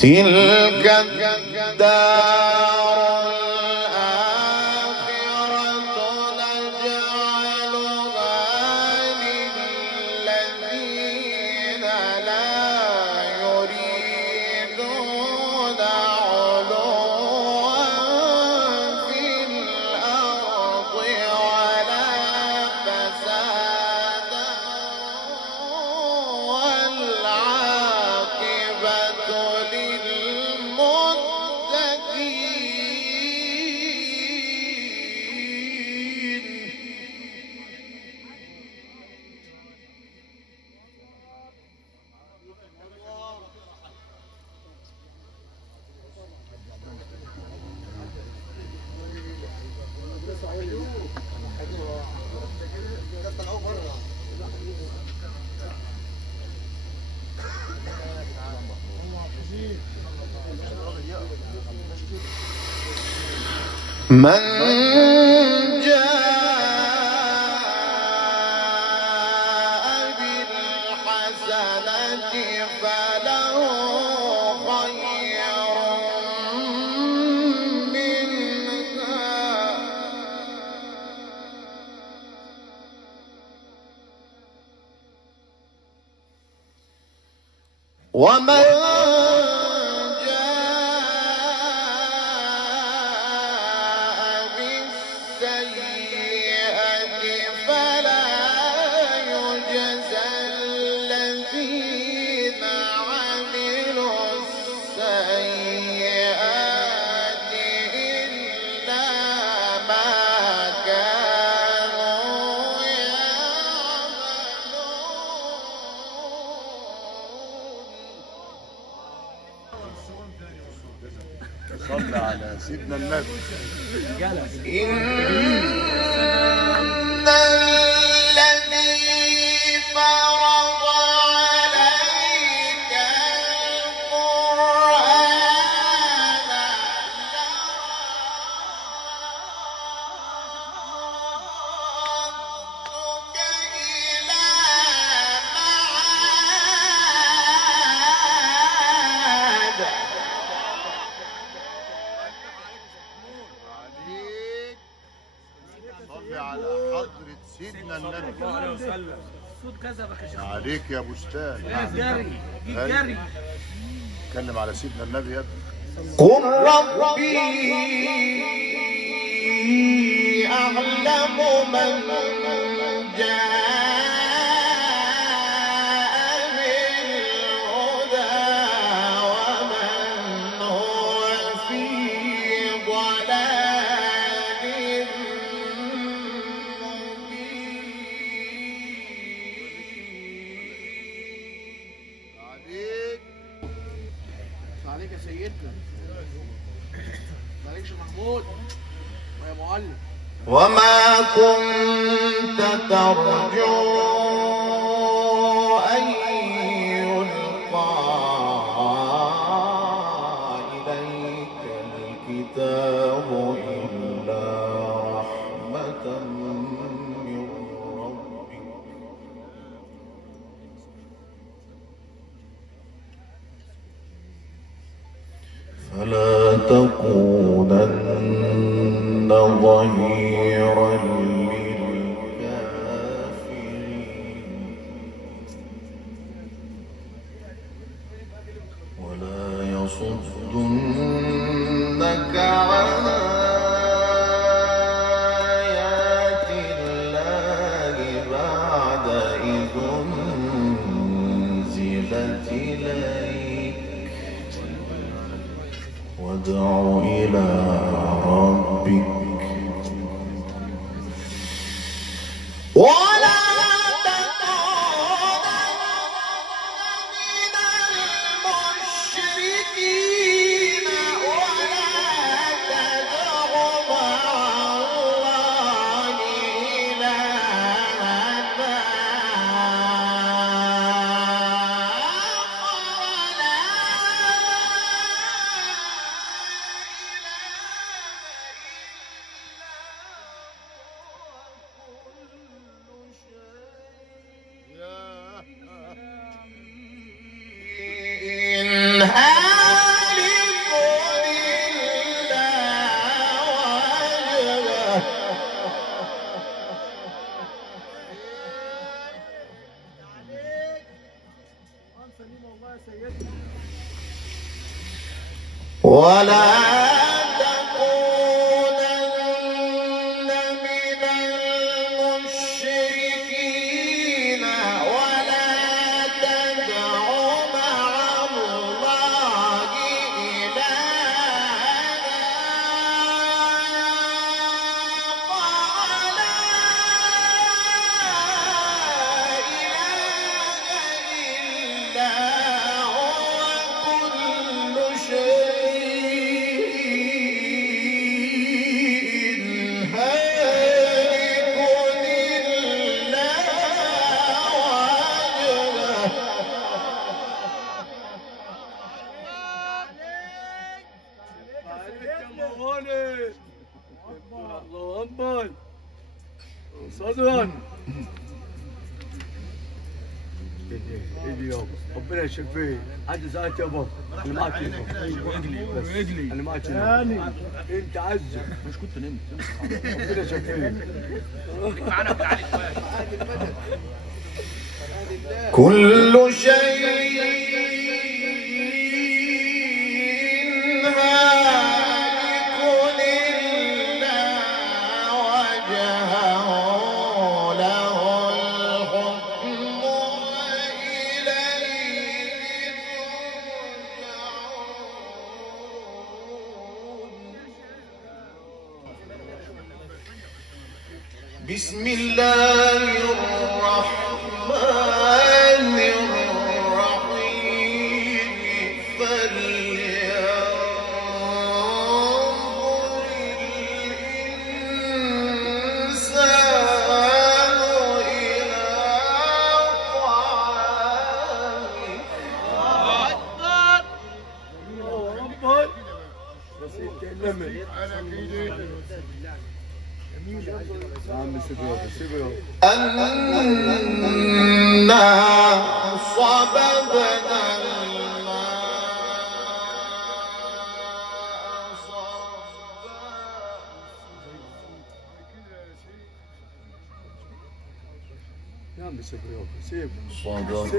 تلك الدار الآخرة نجعلها للذين لا يريدون علوا في الأرض ولا فسادا والعاقبة من جاء بالحسنة فله خير منها ومن صلى على سيدنا النبي. إن الذي فرض عليك القرآن لردك إلى معاد صلي على حضرة سيدنا النبي. صوت كذبك يا شيخ. عليك يا بستان. جري جري. اتكلم على سيدنا النبي يا ابني. قل ربي أعلم من جاء بالهدى ومن هو في ضلال عليك عليك يا سيدنا. عليك يا محمود ويا معلم. وما كنت ترجو أن يلقى إليك الكتاب إلا رحمة من ربك فلا تكونن ظهيرا للكافرين ولا يصدنك عن آيات الله بعد إذ أنزلت إليك وادع إلى ربك ولا تكونن من المشركين ولا تدع مع الله إلها آخر لا ولا تكونن من المشركين ولا تدع مع الله إلها قال لا إله إلا هو كل شيء هالك إلا وجهه. الله أكبر. صدرا. اليوم ربنا يشفيه عاد ساعات يابا انا معك رجلي انا معك انت عزه مش كنت نمت ربنا يشفيه معانا في العالي كل شيء هالك إلا وجهه له الحكم وإليه ترجعون. بسم الله الرحمن الرحيم فلينظر الإنسان إلى طعامه. الله أكبر. بس انت لمي أنا صببنا الماء صبا. يا عم سيبه سيبه صدق الله.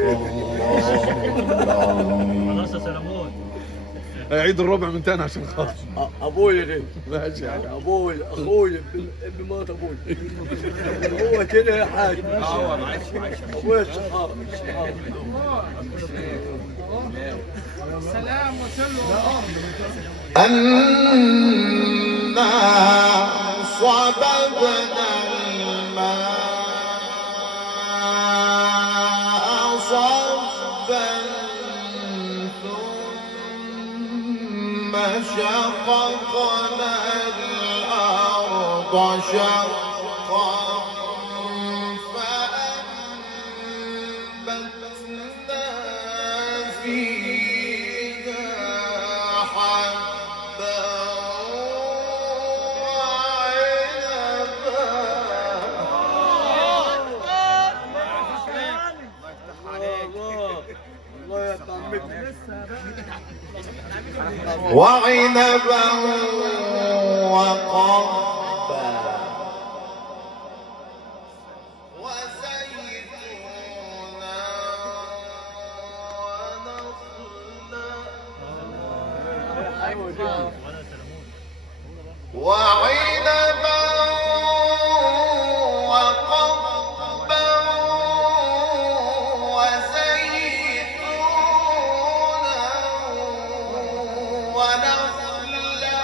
خلاص يا سلمون. عيد الربع من تاني عشان خاطر ابويا ده ماشي يعني ابويا اخويا ابن مرات ابويا هو كده يا حاج معلش ابويا الشحار سلام وسلم. أنا صببنا الماء صبا ثم شققنا الأرض شقا فأنبتنا فيها حبا وعنبا وقضبا وزيتونا ونخلا وعنبا وقضبا وزيتونا ونخلا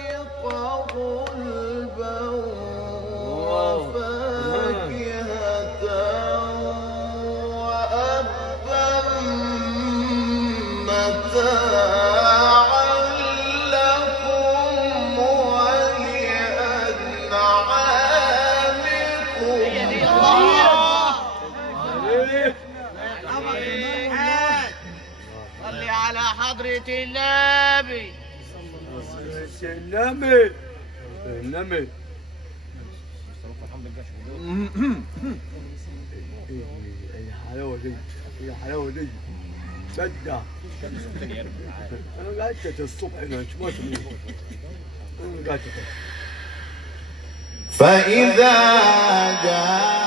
وحدائق غلبا وفاكهة وأبا متاعا لكم ولأنعامكم. صلي على حضرة النبي. سلمي سلمي الحلاوة دي الحلاوة دي صدق انا قعدت الصبح هنا مش ما انا قعدت فإذا جاءت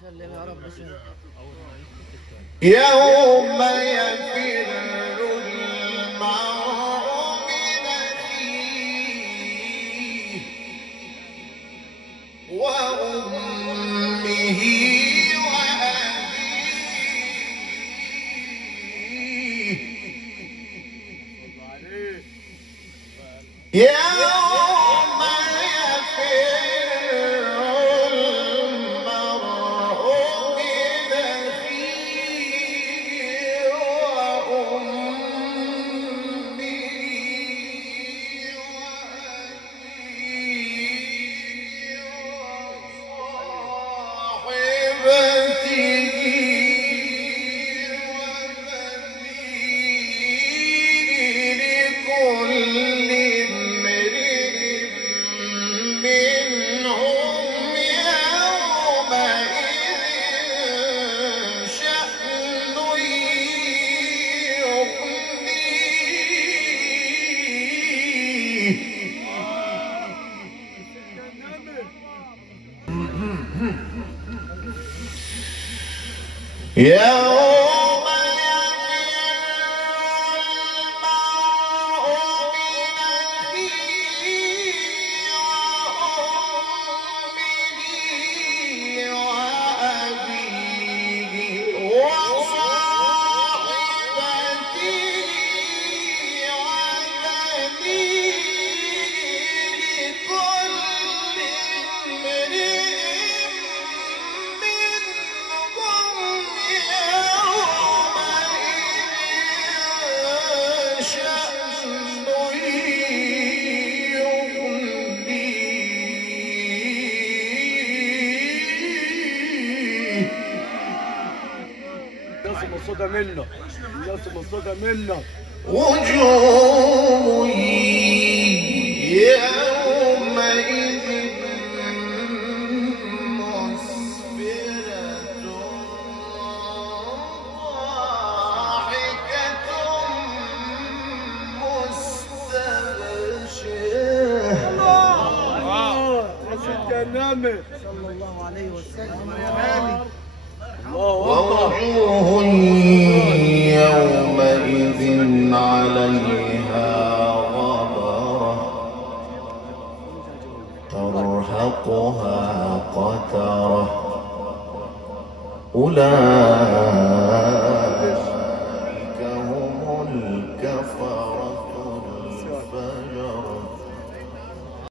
سلم يا رب سلم. يوم يفر المرء من أخيه وأمه وأبيه يوم يوم مبسوطة منه، الناس مبسوطة منه. وجوه يومئذ مسفرة ضاحكة مستبشرة. يا ست النبي صلى الله عليه وسلم. ووجوه يومئذ عليها غبرة ترهقها قترة أولئك